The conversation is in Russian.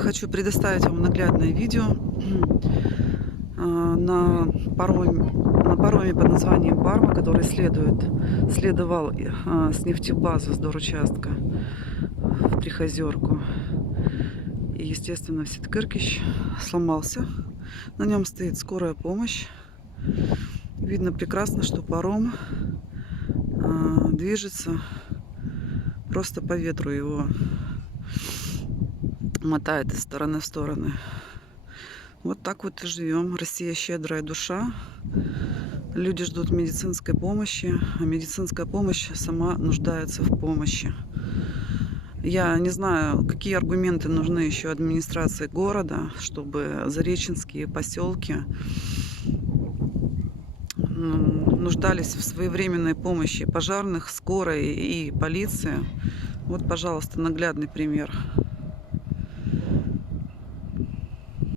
Хочу предоставить вам наглядное видео на пароме под названием Парма, который следовал с нефтебазы, с доручастка в Трихозерку. И, естественно, в Ситкыркищ сломался. На нем стоит скорая помощь. Видно прекрасно, что паром движется просто по ветру, его мотает из стороны в стороны. Вот так вот и живем. Россия щедрая душа. Люди ждут медицинской помощи, а медицинская помощь сама нуждается в помощи. Я не знаю, какие аргументы нужны еще администрации города, чтобы зареченские поселки нуждались в своевременной помощи пожарных, скорой и полиции. Вот, пожалуйста, наглядный пример.